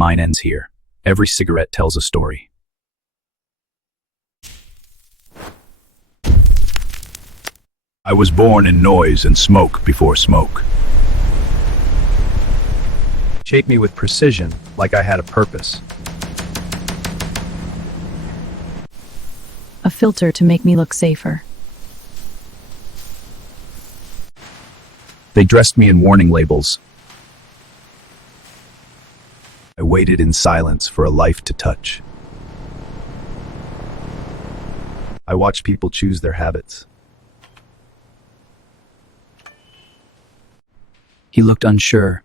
Mine ends here. Every cigarette tells a story. I was born in noise and smoke before smoke. Shape me with precision, like I had a purpose. A filter to make me look safer. They dressed me in warning labels. I waited in silence for a life to touch. I watched people choose their habits. He looked unsure,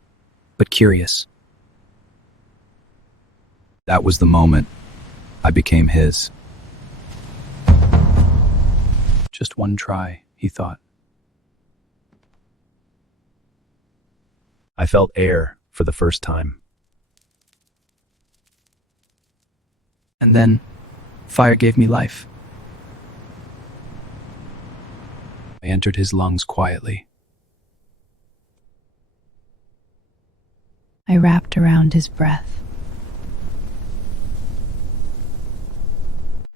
but curious. That was the moment I became his. Just one try, he thought. I felt air for the first time. And then, fire gave me life. I entered his lungs quietly. I wrapped around his breath.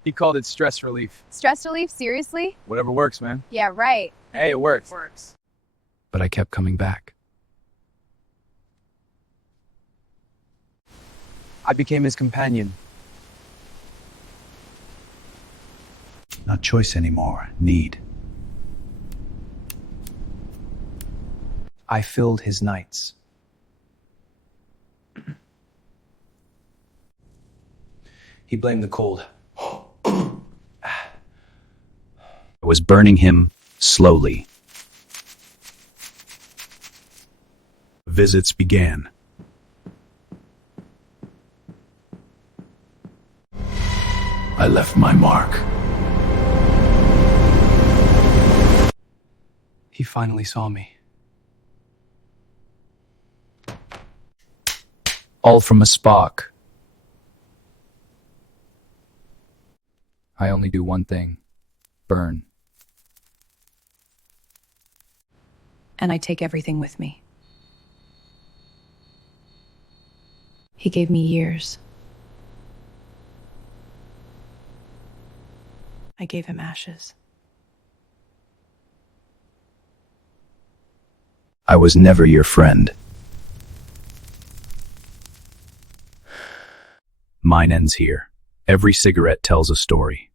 He called it stress relief. Stress relief? Seriously? Whatever works, man. Yeah, right. Hey, it works. But I kept coming back. I became his companion. Not choice anymore, need. I filled his nights. He blamed the cold. I was burning him slowly. Visits began. I left my mark. He finally saw me. All from a spark. I only do one thing. Burn. And I take everything with me. He gave me years. I gave him ashes. I was never your friend. Mine ends here. Every cigarette tells a story.